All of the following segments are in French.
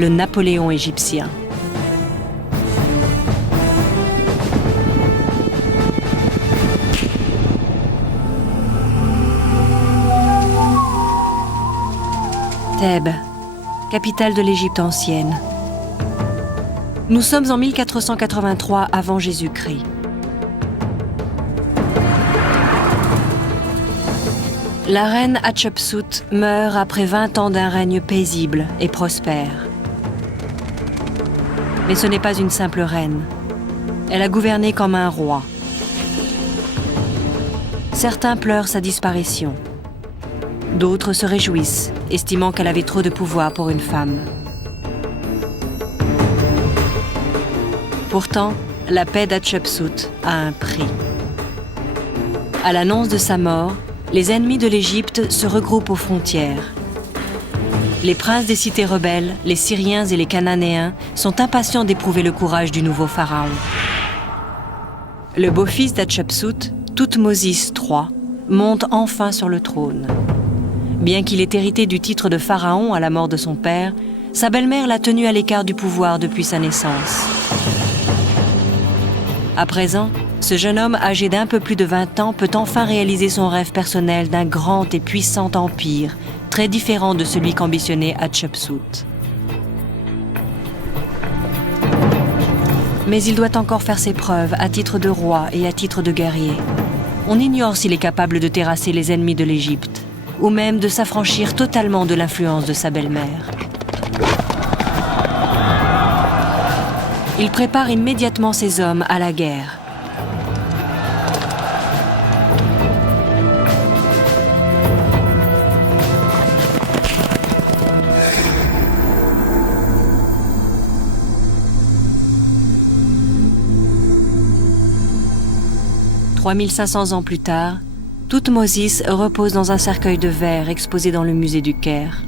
le Napoléon égyptien. Thèbes, capitale de l'Égypte ancienne. Nous sommes en 1483 avant Jésus-Christ. La reine Hatshepsut meurt après 20 ans d'un règne paisible et prospère. Mais ce n'est pas une simple reine. Elle a gouverné comme un roi. Certains pleurent sa disparition. D'autres se réjouissent, estimant qu'elle avait trop de pouvoir pour une femme. Pourtant, la paix d'Hatshepsut a un prix. À l'annonce de sa mort, les ennemis de l'Égypte se regroupent aux frontières. Les princes des cités rebelles, les Syriens et les Cananéens, sont impatients d'éprouver le courage du nouveau pharaon. Le beau-fils d'Hatshepsut, Thoutmôsis III, monte enfin sur le trône. Bien qu'il ait hérité du titre de pharaon à la mort de son père, sa belle-mère l'a tenu à l'écart du pouvoir depuis sa naissance. À présent, ce jeune homme âgé d'un peu plus de 20 ans peut enfin réaliser son rêve personnel d'un grand et puissant empire, très différent de celui qu'ambitionnait Hatshepsut. Mais il doit encore faire ses preuves à titre de roi et à titre de guerrier. On ignore s'il est capable de terrasser les ennemis de l'Égypte, ou même de s'affranchir totalement de l'influence de sa belle-mère. Il prépare immédiatement ses hommes à la guerre. « 3500 ans plus tard, Thoutmôsis repose dans un cercueil de verre exposé dans le musée du Caire.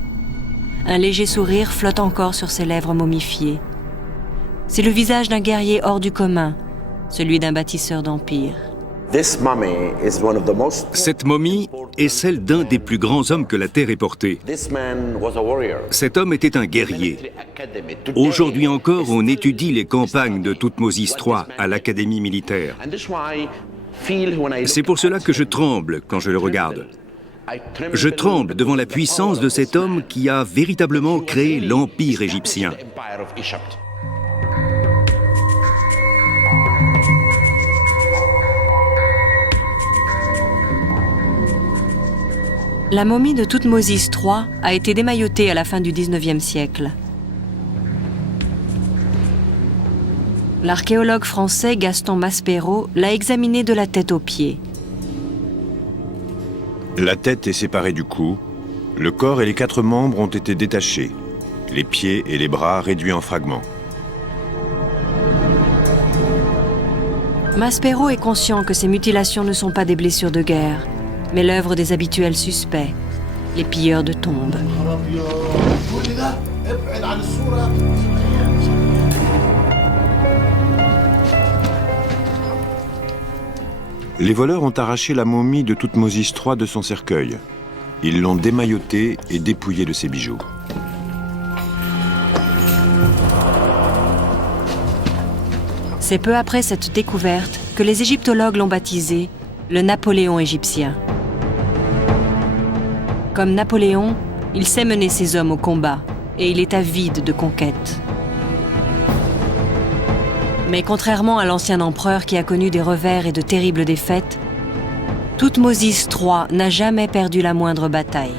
Un léger sourire flotte encore sur ses lèvres momifiées. C'est le visage d'un guerrier hors du commun, celui d'un bâtisseur d'empire. Cette momie est celle d'un des plus grands hommes que la Terre ait porté. Cet homme était un guerrier. Aujourd'hui encore, on étudie les campagnes de Thoutmôsis III à l'Académie militaire. C'est pour cela que je tremble quand je le regarde. Je tremble devant la puissance de cet homme qui a véritablement créé l'Empire égyptien. La momie de Thoutmôsis III a été démaillotée à la fin du XIXe siècle. L'archéologue français Gaston Maspero l'a examinée de la tête aux pieds. La tête est séparée du cou, le corps et les 4 membres ont été détachés, les pieds et les bras réduits en fragments. Maspero est conscient que ces mutilations ne sont pas des blessures de guerre, mais l'œuvre des habituels suspects, les pilleurs de tombes. Les voleurs ont arraché la momie de Thoutmôsis III de son cercueil. Ils l'ont démaillotée et dépouillée de ses bijoux. C'est peu après cette découverte que les égyptologues l'ont baptisé le Napoléon égyptien. Comme Napoléon, il sait mener ses hommes au combat et il est avide de conquêtes. Mais contrairement à l'ancien empereur qui a connu des revers et de terribles défaites, Thoutmôsis III n'a jamais perdu la moindre bataille.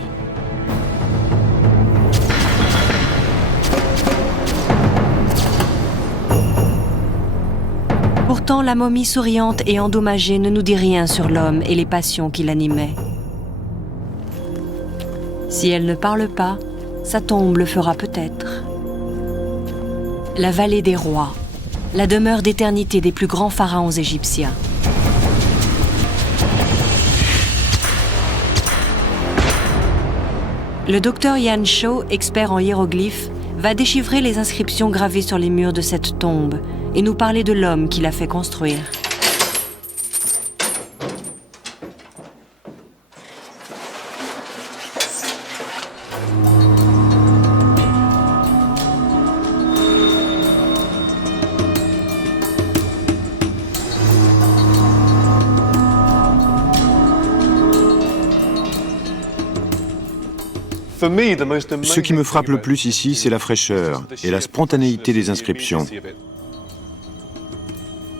Pourtant, la momie souriante et endommagée ne nous dit rien sur l'homme et les passions qui l'animaient. Si elle ne parle pas, sa tombe le fera peut-être. La vallée des rois, la demeure d'éternité des plus grands pharaons égyptiens. Le docteur Yan Cho, expert en hiéroglyphes, va déchiffrer les inscriptions gravées sur les murs de cette tombe et nous parler de l'homme qui l'a fait construire. Ce qui me frappe le plus ici, c'est la fraîcheur et la spontanéité des inscriptions.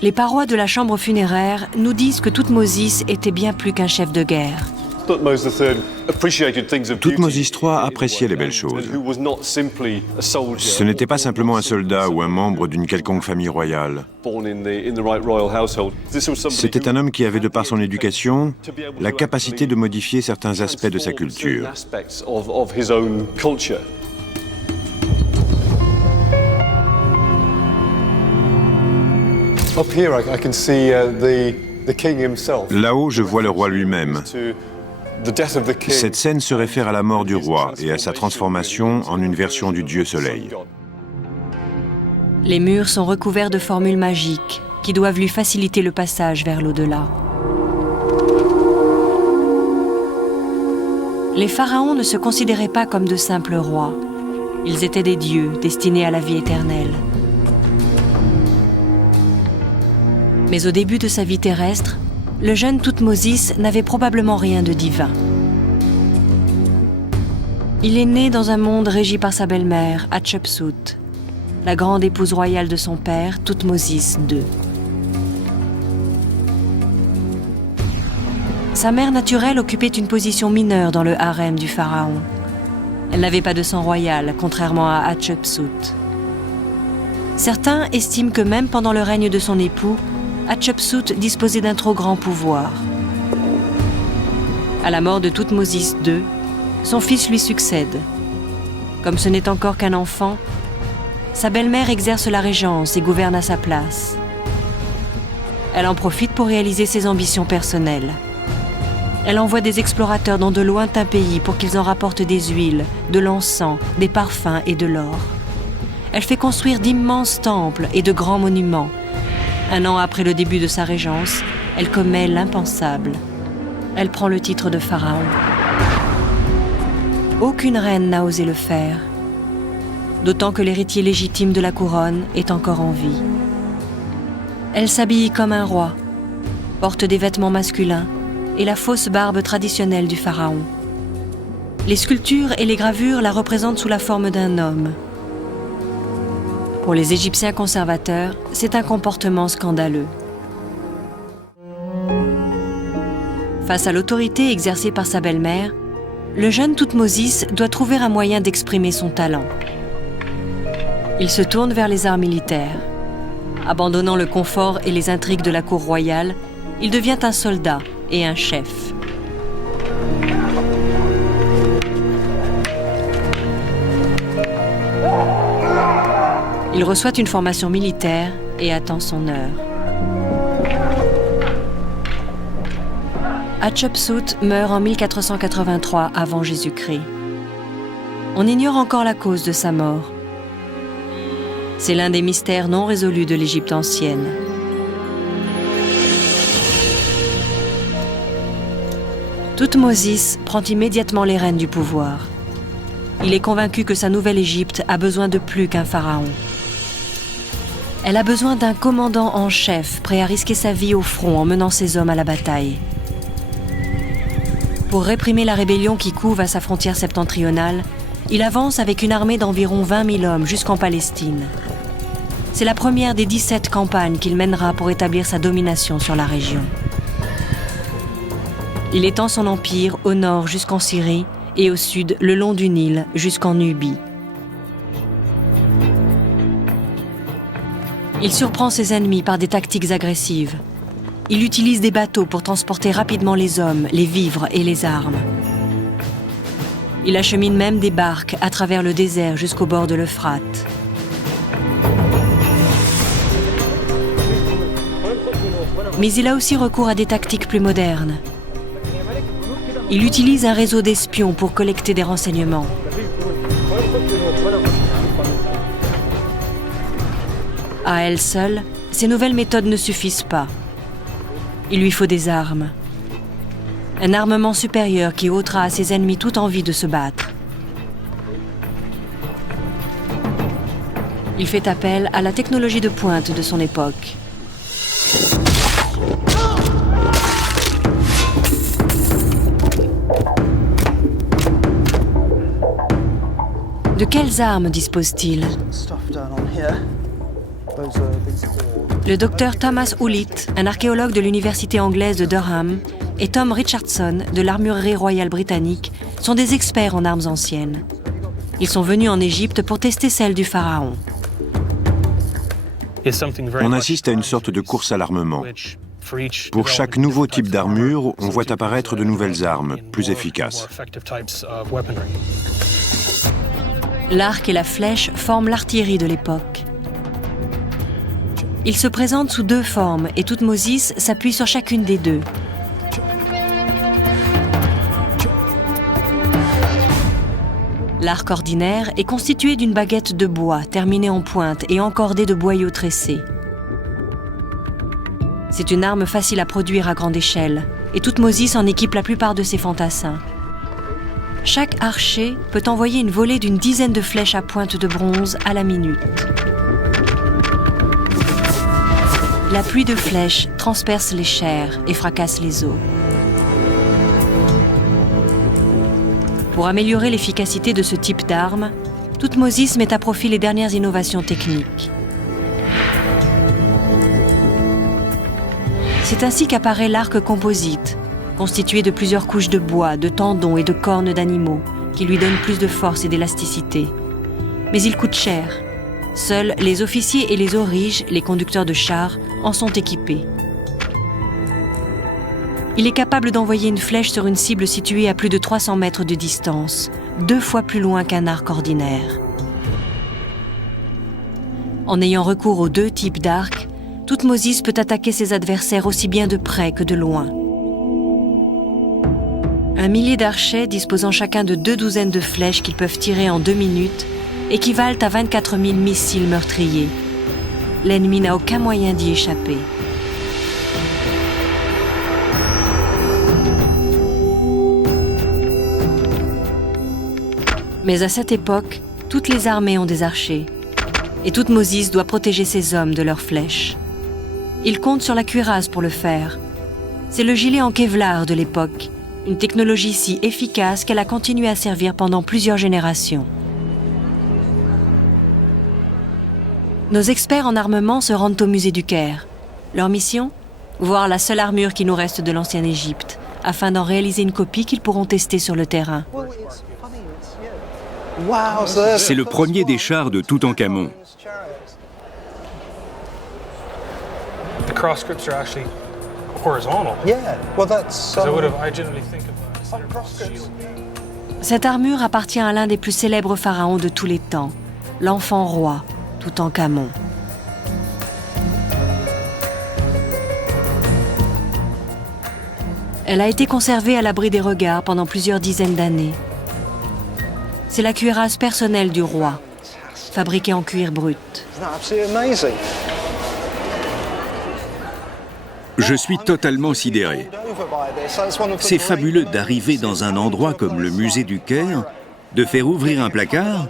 Les parois de la chambre funéraire nous disent que Thoutmôsis était bien plus qu'un chef de guerre. Thoutmôsis III appréciait les belles choses. Ce n'était pas simplement un soldat ou un membre d'une quelconque famille royale. C'était un homme qui avait, de par son éducation, la capacité de modifier certains aspects de sa culture. Là-haut, je vois le roi lui-même. Cette scène se réfère à la mort du roi et à sa transformation en une version du dieu soleil. Les murs sont recouverts de formules magiques qui doivent lui faciliter le passage vers l'au-delà. Les pharaons ne se considéraient pas comme de simples rois. Ils étaient des dieux destinés à la vie éternelle. Mais au début de sa vie terrestre, le jeune Thoutmôsis n'avait probablement rien de divin. Il est né dans un monde régi par sa belle-mère, Hatshepsut, la grande épouse royale de son père, Thoutmôsis II. Sa mère naturelle occupait une position mineure dans le harem du pharaon. Elle n'avait pas de sang royal, contrairement à Hatshepsut. Certains estiment que même pendant le règne de son époux, Hatshepsut disposait d'un trop grand pouvoir. À la mort de Thoutmôsis II, son fils lui succède. Comme ce n'est encore qu'un enfant, sa belle-mère exerce la régence et gouverne à sa place. Elle en profite pour réaliser ses ambitions personnelles. Elle envoie des explorateurs dans de lointains pays pour qu'ils en rapportent des huiles, de l'encens, des parfums et de l'or. Elle fait construire d'immenses temples et de grands monuments. Un an après le début de sa régence, elle commet l'impensable. Elle prend le titre de pharaon. Aucune reine n'a osé le faire, d'autant que l'héritier légitime de la couronne est encore en vie. Elle s'habille comme un roi, porte des vêtements masculins et la fausse barbe traditionnelle du pharaon. Les sculptures et les gravures la représentent sous la forme d'un homme. Pour les Égyptiens conservateurs, c'est un comportement scandaleux. Face à l'autorité exercée par sa belle-mère, le jeune Thoutmôsis doit trouver un moyen d'exprimer son talent. Il se tourne vers les arts militaires. Abandonnant le confort et les intrigues de la cour royale, il devient un soldat et un chef. Il reçoit une formation militaire et attend son heure. Hatshepsut meurt en 1483 avant Jésus-Christ. On ignore encore la cause de sa mort. C'est l'un des mystères non résolus de l'Égypte ancienne. Thoutmôsis prend immédiatement les rênes du pouvoir. Il est convaincu que sa nouvelle Égypte a besoin de plus qu'un pharaon. Elle a besoin d'un commandant en chef, prêt à risquer sa vie au front en menant ses hommes à la bataille. Pour réprimer la rébellion qui couve à sa frontière septentrionale, il avance avec une armée d'environ 20 000 hommes jusqu'en Palestine. C'est la première des 17 campagnes qu'il mènera pour établir sa domination sur la région. Il étend son empire au nord jusqu'en Syrie et au sud le long du Nil jusqu'en Nubie. Il surprend ses ennemis par des tactiques agressives. Il utilise des bateaux pour transporter rapidement les hommes, les vivres et les armes. Il achemine même des barques à travers le désert jusqu'au bord de l'Euphrate. Mais il a aussi recours à des tactiques plus modernes. Il utilise un réseau d'espions pour collecter des renseignements. À elle seule, ces nouvelles méthodes ne suffisent pas. Il lui faut des armes. Un armement supérieur qui ôtera à ses ennemis toute envie de se battre. Il fait appel à la technologie de pointe de son époque. De quelles armes dispose-t-il? Le docteur Thomas Houlitt, un archéologue de l'université anglaise de Durham, et Tom Richardson, de l'armurerie royale britannique, sont des experts en armes anciennes. Ils sont venus en Égypte pour tester celles du pharaon. On assiste à une sorte de course à l'armement. Pour chaque nouveau type d'armure, on voit apparaître de nouvelles armes, plus efficaces. L'arc et la flèche forment l'artillerie de l'époque. Ils se présentent sous deux formes et Toutmoses s'appuie sur chacune des deux. L'arc ordinaire est constitué d'une baguette de bois terminée en pointe et encordée de boyaux tressés. C'est une arme facile à produire à grande échelle et Toutmoses en équipe la plupart de ses fantassins. Chaque archer peut envoyer une volée d'une dizaine de flèches à pointe de bronze à la minute. La pluie de flèches transperce les chairs et fracasse les os. Pour améliorer l'efficacité de ce type d'arme, Toutmoses met à profit les dernières innovations techniques. C'est ainsi qu'apparaît l'arc composite, constitué de plusieurs couches de bois, de tendons et de cornes d'animaux, qui lui donnent plus de force et d'élasticité. Mais il coûte cher. Seuls les officiers et les auriges, les conducteurs de chars, en sont équipés. Il est capable d'envoyer une flèche sur une cible située à plus de 300 mètres de distance, 2 fois plus loin qu'un arc ordinaire. En ayant recours aux deux types d'arcs, Toutmoses peut attaquer ses adversaires aussi bien de près que de loin. Un millier d'archers disposant chacun de 2 douzaines de flèches qu'ils peuvent tirer en 2 minutes équivalent à 24 000 missiles meurtriers. L'ennemi n'a aucun moyen d'y échapper. Mais à cette époque, toutes les armées ont des archers. Et Toutmoses doit protéger ses hommes de leurs flèches. Il compte sur la cuirasse pour le faire. C'est le gilet en Kevlar de l'époque, une technologie si efficace qu'elle a continué à servir pendant plusieurs générations. Nos experts en armement se rendent au musée du Caire. Leur mission ? Voir la seule armure qui nous reste de l'ancienne Égypte, afin d'en réaliser une copie qu'ils pourront tester sur le terrain. C'est le premier des chars de Toutankhamon. Cette armure appartient à l'un des plus célèbres pharaons de tous les temps, l'enfant roi, Toutankhamon. Elle a été conservée à l'abri des regards pendant plusieurs dizaines d'années. C'est la cuirasse personnelle du roi, fabriquée en cuir brut. Je suis totalement sidéré. C'est fabuleux d'arriver dans un endroit comme le musée du Caire, de faire ouvrir un placard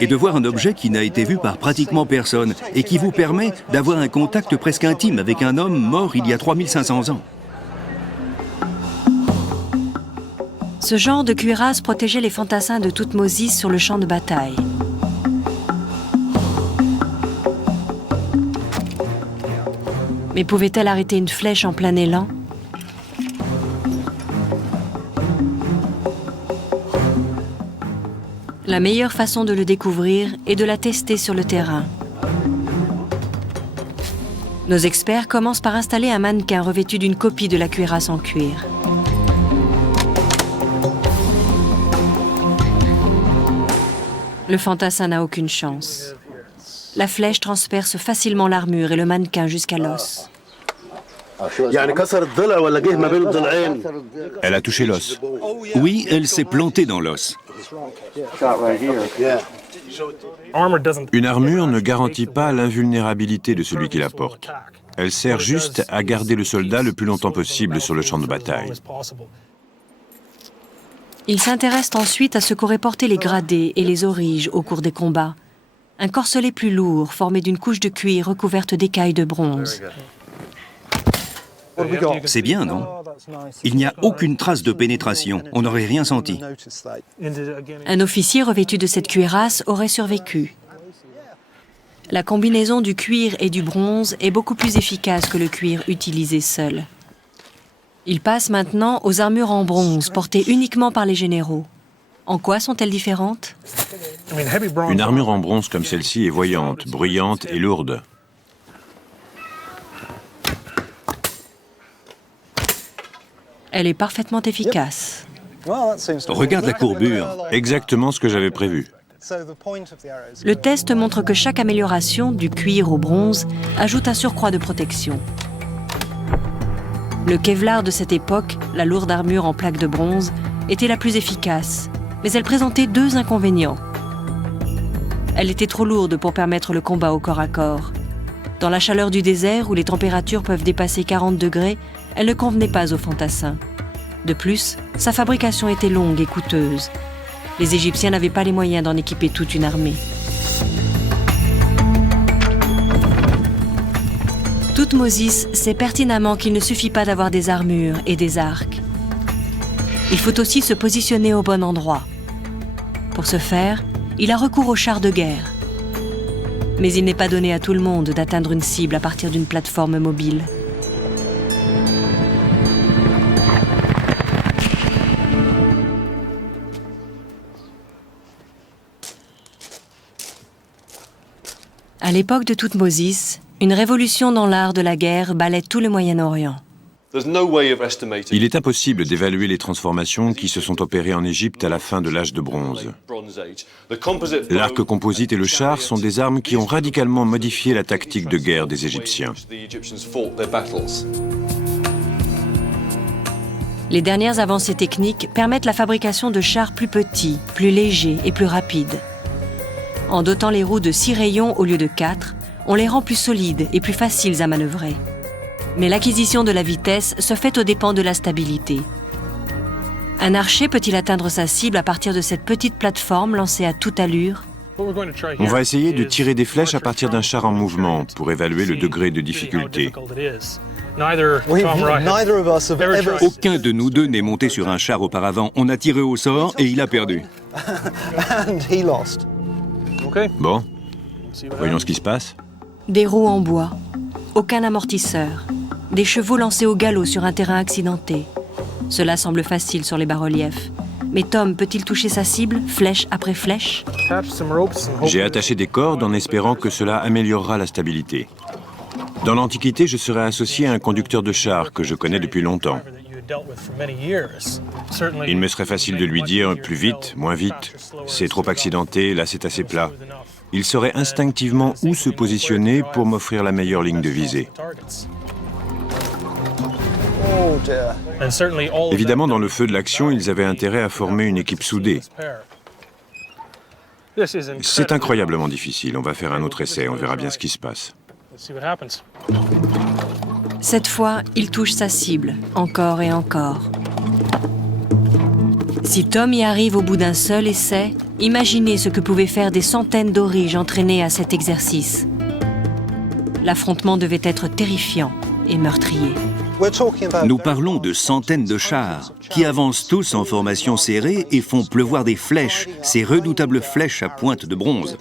et de voir un objet qui n'a été vu par pratiquement personne et qui vous permet d'avoir un contact presque intime avec un homme mort il y a 3500 ans. Ce genre de cuirasse protégeait les fantassins de Toutmoses sur le champ de bataille. Mais pouvait-elle arrêter une flèche en plein élan ? La meilleure façon de le découvrir est de la tester sur le terrain. Nos experts commencent par installer un mannequin revêtu d'une copie de la cuirasse en cuir. Le fantassin n'a aucune chance. La flèche transperce facilement l'armure et le mannequin jusqu'à l'os. Elle a touché l'os. Oui, elle s'est plantée dans l'os. Une armure ne garantit pas l'invulnérabilité de celui qui la porte. Elle sert juste à garder le soldat le plus longtemps possible sur le champ de bataille. Ils s'intéressent ensuite à ce qu'auraient porté les gradés et les auriges au cours des combats. Un corselet plus lourd, formé d'une couche de cuir recouverte d'écailles de bronze. C'est bien, non? Il n'y a aucune trace de pénétration. On n'aurait rien senti. Un officier revêtu de cette cuirasse aurait survécu. La combinaison du cuir et du bronze est beaucoup plus efficace que le cuir utilisé seul. Il passe maintenant aux armures en bronze, portées uniquement par les généraux. En quoi sont-elles différentes? Une armure en bronze comme celle-ci est voyante, bruyante et lourde. Elle est parfaitement efficace. Regarde la courbure. Exactement ce que j'avais prévu. Le test montre que chaque amélioration, du cuir au bronze, ajoute un surcroît de protection. Le Kevlar de cette époque, la lourde armure en plaques de bronze, était la plus efficace, mais elle présentait deux inconvénients. Elle était trop lourde pour permettre le combat au corps à corps. Dans la chaleur du désert, où les températures peuvent dépasser 40 degrés, elle ne convenait pas aux fantassins. De plus, sa fabrication était longue et coûteuse. Les Égyptiens n'avaient pas les moyens d'en équiper toute une armée. Thoutmôsis sait pertinemment qu'il ne suffit pas d'avoir des armures et des arcs. Il faut aussi se positionner au bon endroit. Pour ce faire, il a recours aux chars de guerre. Mais il n'est pas donné à tout le monde d'atteindre une cible à partir d'une plateforme mobile. À l'époque de Thoutmôsis, une révolution dans l'art de la guerre balait tout le Moyen-Orient. Il est impossible d'évaluer les transformations qui se sont opérées en Égypte à la fin de l'âge de bronze. L'arc composite et le char sont des armes qui ont radicalement modifié la tactique de guerre des Égyptiens. Les dernières avancées techniques permettent la fabrication de chars plus petits, plus légers et plus rapides. En dotant les roues de 6 rayons au lieu de 4, on les rend plus solides et plus faciles à manœuvrer. Mais l'acquisition de la vitesse se fait aux dépens de la stabilité. Un archer peut-il atteindre sa cible à partir de cette petite plateforme lancée à toute allure? On va essayer de tirer des flèches à partir d'un char en mouvement pour évaluer le degré de difficulté. Aucun de nous deux n'est monté sur un char auparavant. On a tiré au sort et il a perdu. Bon, voyons ce qui se passe. Des roues en bois, aucun amortisseur, des chevaux lancés au galop sur un terrain accidenté. Cela semble facile sur les bas-reliefs. Mais Tom peut-il toucher sa cible, flèche après flèche? J'ai attaché des cordes en espérant que cela améliorera la stabilité. Dans l'Antiquité, je serais associé à un conducteur de char que je connais depuis longtemps. Il me serait facile de lui dire plus vite, moins vite, c'est trop accidenté, là c'est assez plat. Il saurait instinctivement où se positionner pour m'offrir la meilleure ligne de visée. Évidemment, dans le feu de l'action, ils avaient intérêt à former une équipe soudée. C'est incroyablement difficile. On va faire un autre essai, on verra bien ce qui se passe. Cette fois, il touche sa cible, encore et encore. Si Tom y arrive au bout d'un seul essai, imaginez ce que pouvaient faire des centaines d'origes entraînés à cet exercice. L'affrontement devait être terrifiant et meurtrier. Nous parlons de centaines de chars qui avancent tous en formation serrée et font pleuvoir des flèches, ces redoutables flèches à pointe de bronze.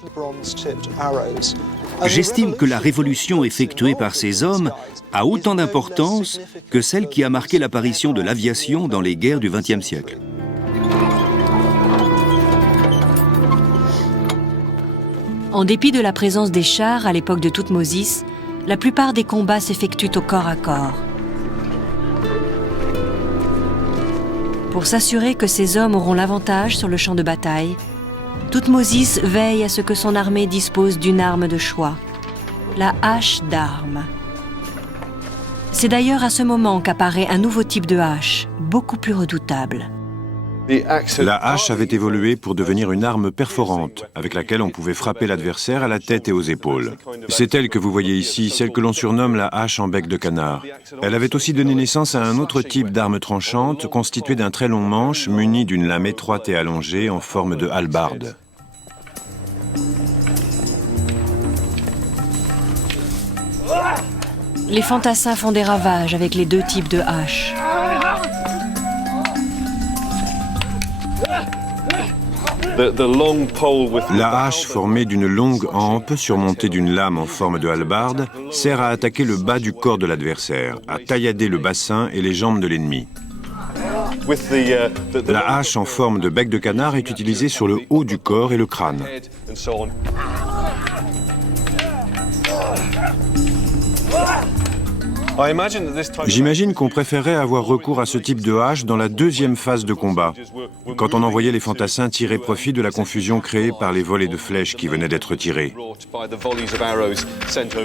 J'estime que la révolution effectuée par ces hommes a autant d'importance que celle qui a marqué l'apparition de l'aviation dans les guerres du XXe siècle. En dépit de la présence des chars à l'époque de Thoutmôsis, la plupart des combats s'effectuent au corps à corps. Pour s'assurer que ces hommes auront l'avantage sur le champ de bataille, Thoutmôsis veille à ce que son armée dispose d'une arme de choix, la hache d'armes. C'est d'ailleurs à ce moment qu'apparaît un nouveau type de hache, beaucoup plus redoutable. La hache avait évolué pour devenir une arme perforante, avec laquelle on pouvait frapper l'adversaire à la tête et aux épaules. C'est elle que vous voyez ici, celle que l'on surnomme la hache en bec de canard. Elle avait aussi donné naissance à un autre type d'arme tranchante, constituée d'un très long manche, muni d'une lame étroite et allongée en forme de hallebarde. les fantassins font des ravages avec les deux types de haches. La hache formée d'une longue hampe surmontée d'une lame en forme de hallebarde sert à attaquer le bas du corps de l'adversaire, à taillader le bassin et les jambes de l'ennemi. La hache en forme de bec de canard est utilisée sur le haut du corps et le crâne. J'imagine qu'on préférait avoir recours à ce type de hache dans la deuxième phase de combat, quand on envoyait les fantassins tirer profit de la confusion créée par les volées de flèches qui venaient d'être tirées.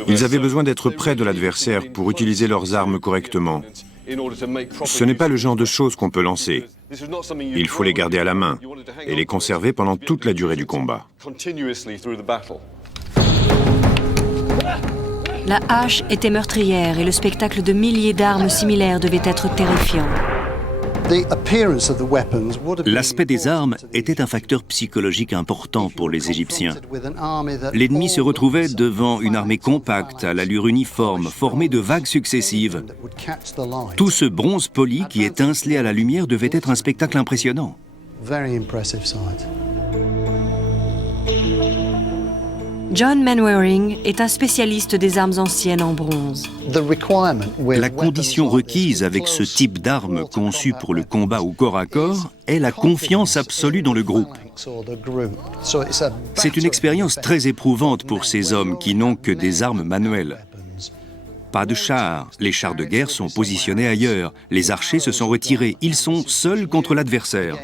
Ils avaient besoin d'être près de l'adversaire pour utiliser leurs armes correctement. Ce n'est pas le genre de choses qu'on peut lancer. Il faut les garder à la main et les conserver pendant toute la durée du combat. La hache était meurtrière et le spectacle de milliers d'armes similaires devait être terrifiant. L'aspect des armes était un facteur psychologique important pour les Égyptiens. L'ennemi se retrouvait devant une armée compacte, à l'allure uniforme, formée de vagues successives. Tout ce bronze poli qui étincelait à la lumière devait être un spectacle impressionnant. John Manwaring est un spécialiste des armes anciennes en bronze. La condition requise avec ce type d'arme conçue pour le combat au corps à corps est la confiance absolue dans le groupe. C'est une expérience très éprouvante pour ces hommes qui n'ont que des armes manuelles. Pas de chars, les chars de guerre sont positionnés ailleurs, les archers se sont retirés, ils sont seuls contre l'adversaire.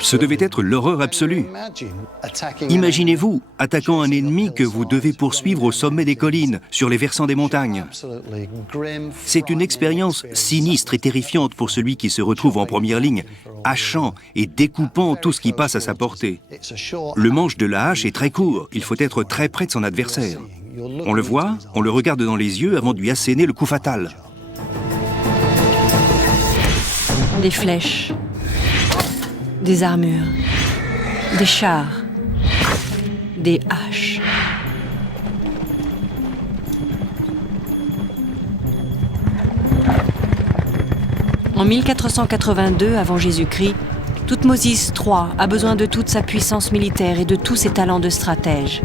Ce devait être l'horreur absolue. Imaginez-vous attaquant un ennemi que vous devez poursuivre au sommet des collines, sur les versants des montagnes. C'est une expérience sinistre et terrifiante pour celui qui se retrouve en première ligne, hachant et découpant tout ce qui passe à sa portée. Le manche de la hache est très court, il faut être très près de son adversaire. On le voit, on le regarde dans les yeux avant de lui asséner le coup fatal. Des flèches. Des armures, des chars, des haches. En 1482 avant Jésus-Christ, Thoutmôsis III a besoin de toute sa puissance militaire et de tous ses talents de stratège.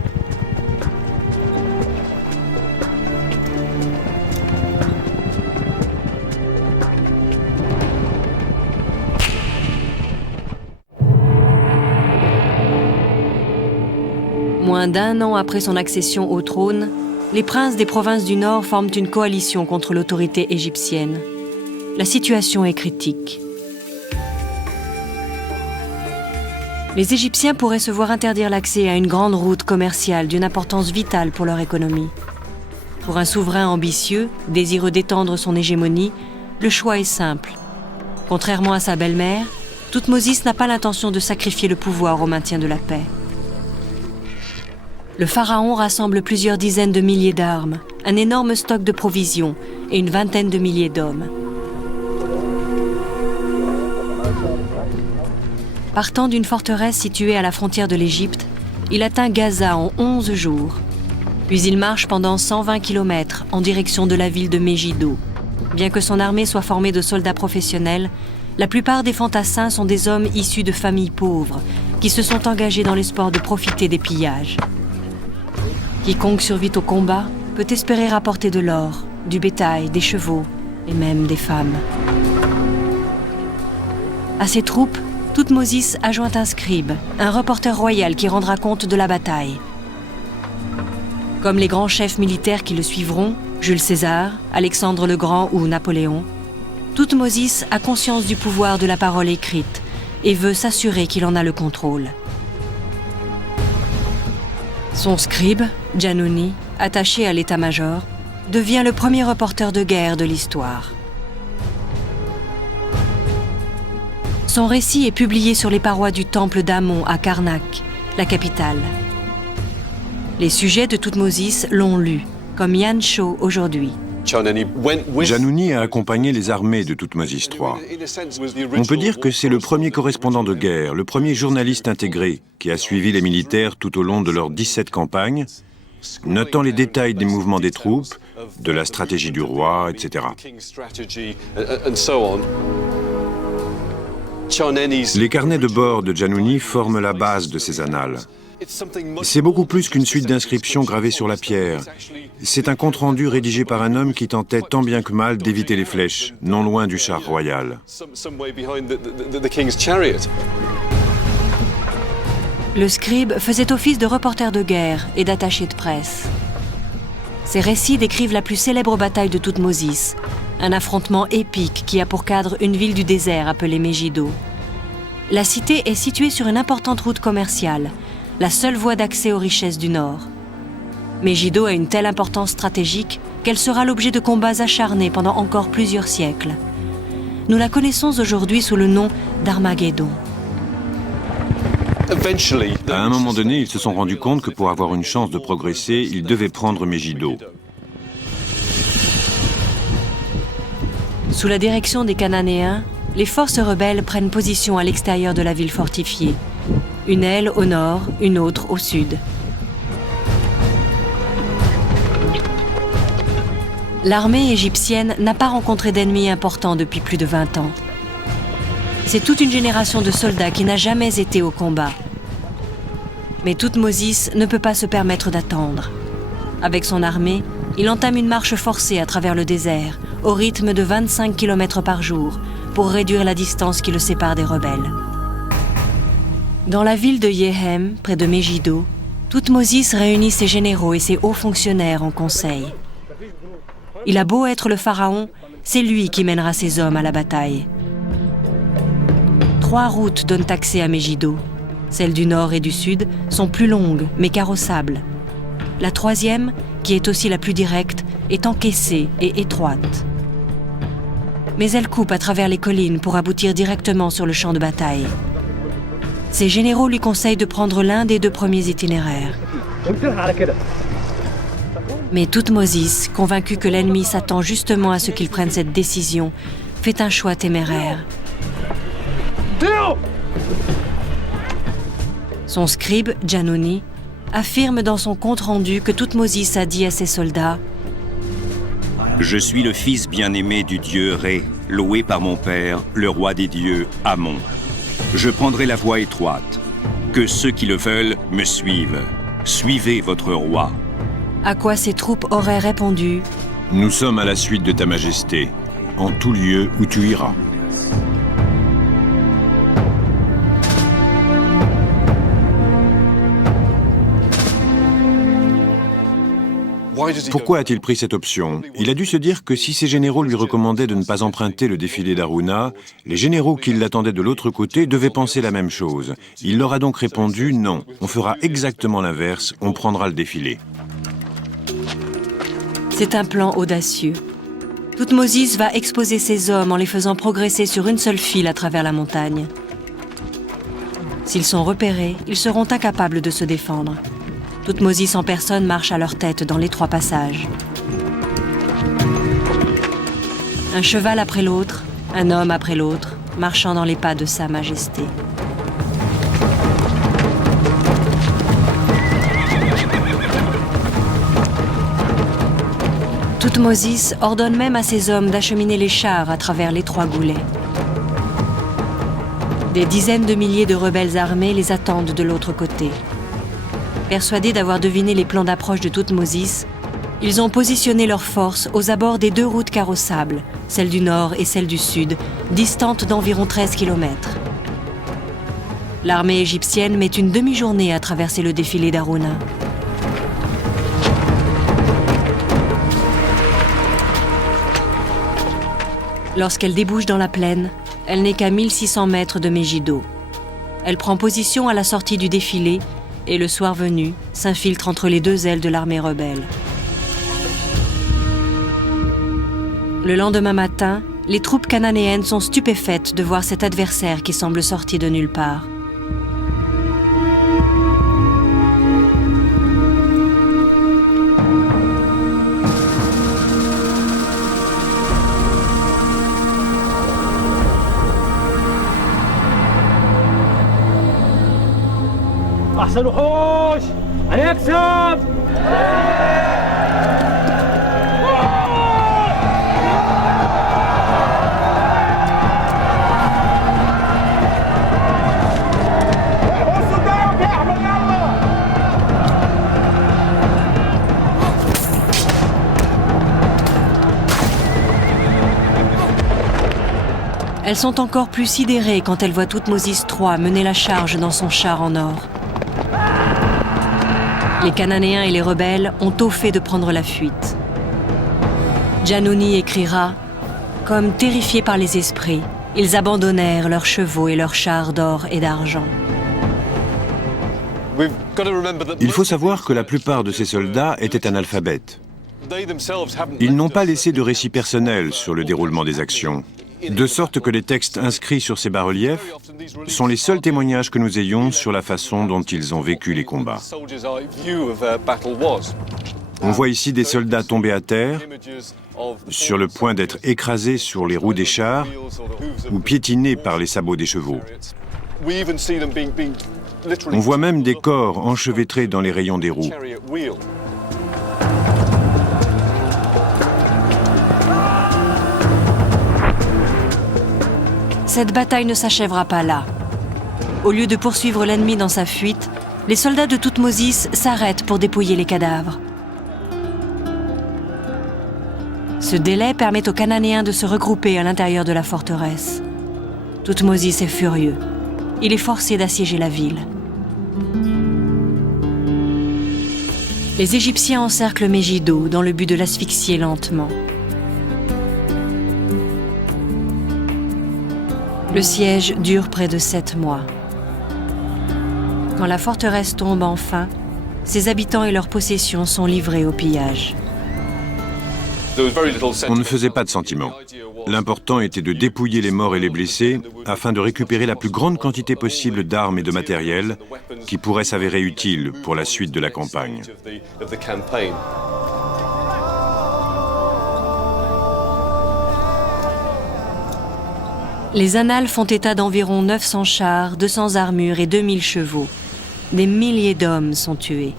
Moins d'un an après son accession au trône, les princes des provinces du Nord forment une coalition contre l'autorité égyptienne. La situation est critique. Les Égyptiens pourraient se voir interdire l'accès à une grande route commerciale d'une importance vitale pour leur économie. Pour un souverain ambitieux, désireux d'étendre son hégémonie, le choix est simple. Contrairement à sa belle-mère, Thoutmôsis n'a pas l'intention de sacrifier le pouvoir au maintien de la paix. Le pharaon rassemble plusieurs dizaines de milliers d'armes, un énorme stock de provisions et une vingtaine de milliers d'hommes. Partant d'une forteresse située à la frontière de l'Égypte, il atteint Gaza en 11 jours. Puis il marche pendant 120 km en direction de la ville de Megiddo. Bien que son armée soit formée de soldats professionnels, la plupart des fantassins sont des hommes issus de familles pauvres qui se sont engagés dans l'espoir de profiter des pillages. Quiconque survit au combat peut espérer rapporter de l'or, du bétail, des chevaux et même des femmes. À ses troupes, Thoutmôsis a joint un scribe, un reporter royal qui rendra compte de la bataille. Comme les grands chefs militaires qui le suivront, Jules César, Alexandre le Grand ou Napoléon, Thoutmôsis a conscience du pouvoir de la parole écrite et veut s'assurer qu'il en a le contrôle. Son scribe, Djanouni, attaché à l'état-major, devient le premier reporter de guerre de l'histoire. Son récit est publié sur les parois du temple d'Amon à Karnak, la capitale. Les sujets de Thoutmôsis l'ont lu, comme Yan Cho aujourd'hui. Djanouni a accompagné les armées de Thoutmôsis III. On peut dire que c'est le premier correspondant de guerre, le premier journaliste intégré qui a suivi les militaires tout au long de leurs 17 campagnes notant les détails des mouvements des troupes, de la stratégie du roi, etc. Les carnets de bord de Giannuni forment la base de ces annales. C'est beaucoup plus qu'une suite d'inscriptions gravées sur la pierre. C'est un compte-rendu rédigé par un homme qui tentait tant bien que mal d'éviter les flèches, non loin du char royal. Le scribe faisait office de reporter de guerre et d'attaché de presse. Ses récits décrivent la plus célèbre bataille de Toutmosis, un affrontement épique qui a pour cadre une ville du désert appelée Megiddo. La cité est située sur une importante route commerciale, la seule voie d'accès aux richesses du Nord. Megiddo a une telle importance stratégique qu'elle sera l'objet de combats acharnés pendant encore plusieurs siècles. Nous la connaissons aujourd'hui sous le nom d'Armageddon. À un moment donné, ils se sont rendus compte que pour avoir une chance de progresser, ils devaient prendre Megiddo. Sous la direction des Cananéens, les forces rebelles prennent position à l'extérieur de la ville fortifiée. Une aile au nord, une autre au sud. L'armée égyptienne n'a pas rencontré d'ennemis importants depuis plus de 20 ans. C'est toute une génération de soldats qui n'a jamais été au combat. Mais Toutmosis ne peut pas se permettre d'attendre. Avec son armée, il entame une marche forcée à travers le désert, au rythme de 25 km par jour, pour réduire la distance qui le sépare des rebelles. Dans la ville de Yehem, près de Megiddo, Toutmosis réunit ses généraux et ses hauts fonctionnaires en conseil. Il a beau être le pharaon, c'est lui qui mènera ses hommes à la bataille. 3 routes donnent accès à Megiddo. Celles du nord et du sud sont plus longues, mais carrossables. La 3e, qui est aussi la plus directe, est encaissée et étroite. Mais elle coupe à travers les collines pour aboutir directement sur le champ de bataille. Ses généraux lui conseillent de prendre l'un des 2 premiers itinéraires. Mais Toutmosis, convaincu que l'ennemi s'attend justement à ce qu'il prenne cette décision, fait un choix téméraire. Son scribe, Giannuni, affirme dans son compte-rendu que Toutmosis a dit à ses soldats « Je suis le fils bien-aimé du dieu Ré, loué par mon père, le roi des dieux, Amon. Je prendrai la voie étroite. Que ceux qui le veulent me suivent. Suivez votre roi. » À quoi ses troupes auraient répondu « Nous sommes à la suite de ta majesté, en tout lieu où tu iras. » Pourquoi a-t-il pris cette option? Il a dû se dire que si ses généraux lui recommandaient de ne pas emprunter le défilé d'Harouna, les généraux qui l'attendaient de l'autre côté devaient penser la même chose. Il leur a donc répondu « Non, on fera exactement l'inverse, on prendra le défilé. » C'est un plan audacieux. Toutmosis va exposer ses hommes en les faisant progresser sur une seule file à travers la montagne. S'ils sont repérés, ils seront incapables de se défendre. Toutmosis en personne marche à leur tête dans l'étroit passage. Un cheval après l'autre, un homme après l'autre, marchant dans les pas de Sa Majesté. Toutmosis ordonne même à ses hommes d'acheminer les chars à travers l'étroit goulet. Des dizaines de milliers de rebelles armés les attendent de l'autre côté. Persuadés d'avoir deviné les plans d'approche de Toutmosis, ils ont positionné leurs forces aux abords des 2 routes carrossables, celle du nord et celle du sud, distantes d'environ 13 km. L'armée égyptienne met une demi-journée à traverser le défilé d'Harouna. Lorsqu'elle débouche dans la plaine, elle n'est qu'à 1600 mètres de Megiddo. Elle prend position à la sortie du défilé et le soir venu, s'infiltre entre les 2 ailes de l'armée rebelle. Le lendemain matin, les troupes cananéennes sont stupéfaites de voir cet adversaire qui semble sorti de nulle part. أحسن وحوش هنكسب Elles sont encore plus sidérées quand elles voient Thoutmôsis III mener la charge dans son char en or. Les Cananéens et les rebelles ont tôt fait de prendre la fuite. Djanouni écrira « Comme terrifiés par les esprits, ils abandonnèrent leurs chevaux et leurs chars d'or et d'argent. » Il faut savoir que la plupart de ces soldats étaient analphabètes. Ils n'ont pas laissé de récit personnel sur le déroulement des actions. De sorte que les textes inscrits sur ces bas-reliefs sont les seuls témoignages que nous ayons sur la façon dont ils ont vécu les combats. On voit ici des soldats tombés à terre, sur le point d'être écrasés sur les roues des chars ou piétinés par les sabots des chevaux. On voit même des corps enchevêtrés dans les rayons des roues. Cette bataille ne s'achèvera pas là. Au lieu de poursuivre l'ennemi dans sa fuite, les soldats de Thoutmôsis s'arrêtent pour dépouiller les cadavres. Ce délai permet aux Cananéens de se regrouper à l'intérieur de la forteresse. Thoutmôsis est furieux. Il est forcé d'assiéger la ville. Les Égyptiens encerclent Megiddo dans le but de l'asphyxier lentement. Le siège dure près de 7 mois. Quand la forteresse tombe enfin, ses habitants et leurs possessions sont livrés au pillage. On ne faisait pas de sentiments. L'important était de dépouiller les morts et les blessés afin de récupérer la plus grande quantité possible d'armes et de matériel qui pourraient s'avérer utiles pour la suite de la campagne. Les annales font état d'environ 900 chars, 200 armures et 2000 chevaux. Des milliers d'hommes sont tués.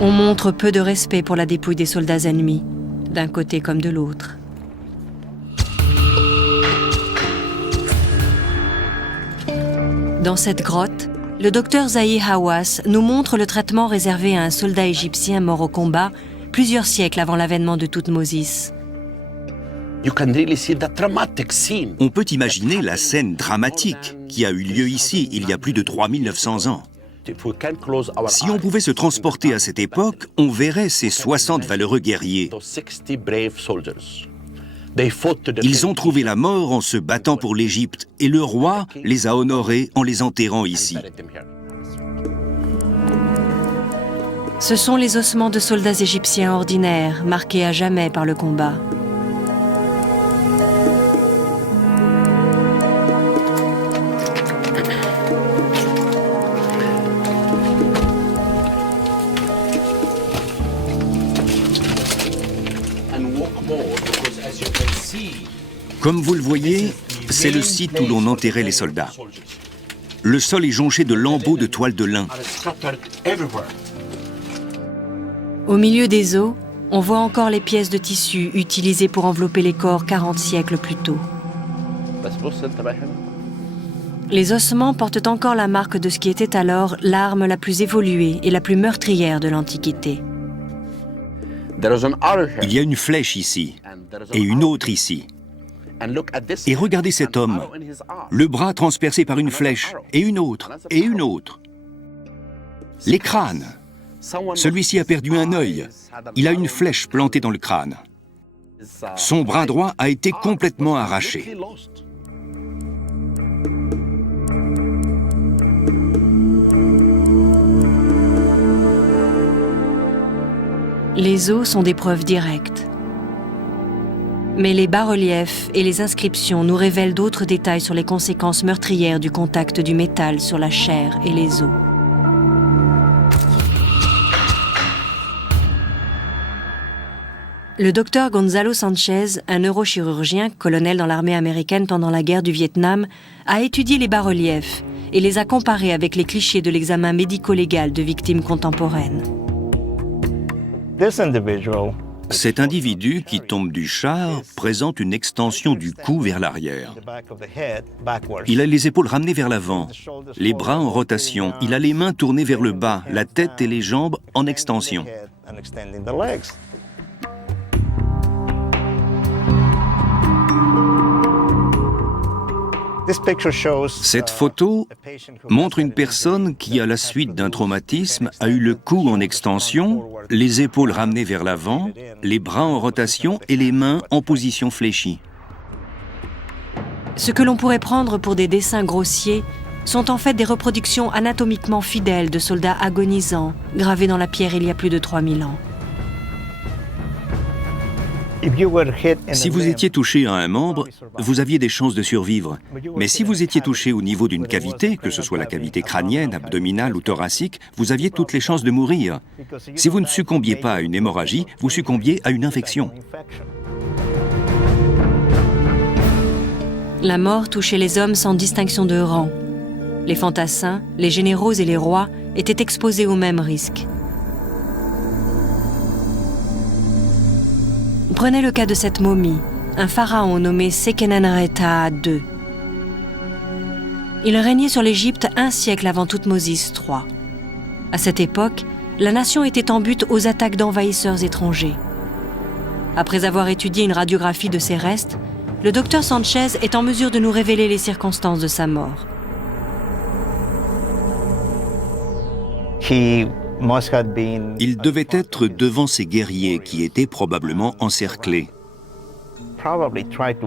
On montre peu de respect pour la dépouille des soldats ennemis, d'un côté comme de l'autre. Dans cette grotte, le docteur Zahi Hawass nous montre le traitement réservé à un soldat égyptien mort au combat plusieurs siècles avant l'avènement de Thoutmôsis. On peut imaginer la scène dramatique qui a eu lieu ici il y a plus de 3900 ans. Si on pouvait se transporter à cette époque, on verrait ces 60 valeureux guerriers. Ils ont trouvé la mort en se battant pour l'Égypte et le roi les a honorés en les enterrant ici. Ce sont les ossements de soldats égyptiens ordinaires, marqués à jamais par le combat. Comme vous le voyez, c'est le site où l'on enterrait les soldats. Le sol est jonché de lambeaux de toile de lin. Au milieu des os, on voit encore les pièces de tissu utilisées pour envelopper les corps 40 siècles plus tôt. Les ossements portent encore la marque de ce qui était alors l'arme la plus évoluée et la plus meurtrière de l'Antiquité. Il y a une flèche ici et une autre ici. Et regardez cet homme, le bras transpercé par une flèche, et une autre, et une autre. Les crânes. Celui-ci a perdu un œil. Il a une flèche plantée dans le crâne. Son bras droit a été complètement arraché. Les os sont des preuves directes. Mais les bas-reliefs et les inscriptions nous révèlent d'autres détails sur les conséquences meurtrières du contact du métal sur la chair et les os. Le docteur Gonzalo Sanchez, un neurochirurgien, colonel dans l'armée américaine pendant la guerre du Vietnam, a étudié les bas-reliefs et les a comparés avec les clichés de l'examen médico-légal de victimes contemporaines. Cet individu qui tombe du char présente une extension du cou vers l'arrière. Il a les épaules ramenées vers l'avant, les bras en rotation, il a les mains tournées vers le bas, la tête et les jambes en extension. Cette photo montre une personne qui, à la suite d'un traumatisme, a eu le cou en extension, les épaules ramenées vers l'avant, les bras en rotation et les mains en position fléchie. Ce que l'on pourrait prendre pour des dessins grossiers sont en fait des reproductions anatomiquement fidèles de soldats agonisants, gravés dans la pierre il y a plus de 3000 ans. Si vous étiez touché à un membre, vous aviez des chances de survivre. Mais si vous étiez touché au niveau d'une cavité, que ce soit la cavité crânienne, abdominale ou thoracique, vous aviez toutes les chances de mourir. Si vous ne succombiez pas à une hémorragie, vous succombiez à une infection. La mort touchait les hommes sans distinction de rang. Les fantassins, les généraux et les rois étaient exposés au même risque. Prenez le cas de cette momie, un pharaon nommé Seqenenreta II. Il régnait sur l'Égypte un siècle avant Thoutmôsis III. À cette époque, la nation était en butte aux attaques d'envahisseurs étrangers. Après avoir étudié une radiographie de ses restes, le docteur Sanchez est en mesure de nous révéler les circonstances de sa mort. Il devait être devant ses guerriers qui étaient probablement encerclés.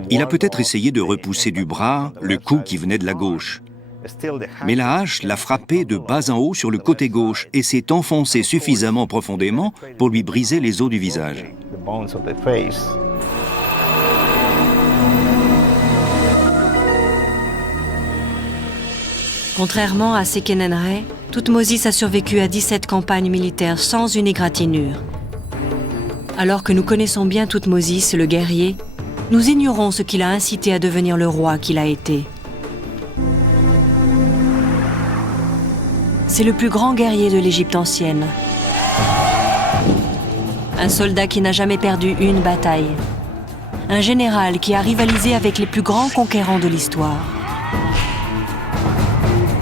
Il a peut-être essayé de repousser du bras le coup qui venait de la gauche. Mais la hache l'a frappé de bas en haut sur le côté gauche et s'est enfoncée suffisamment profondément pour lui briser les os du visage. Contrairement à Seqenenre, Thoutmôsis a survécu à 17 campagnes militaires sans une égratignure. Alors que nous connaissons bien Thoutmôsis, le guerrier, nous ignorons ce qui l'a incité à devenir le roi qu'il a été. C'est le plus grand guerrier de l'Égypte ancienne. Un soldat qui n'a jamais perdu une bataille. Un général qui a rivalisé avec les plus grands conquérants de l'histoire.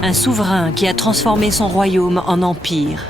Un souverain qui a transformé son royaume en empire.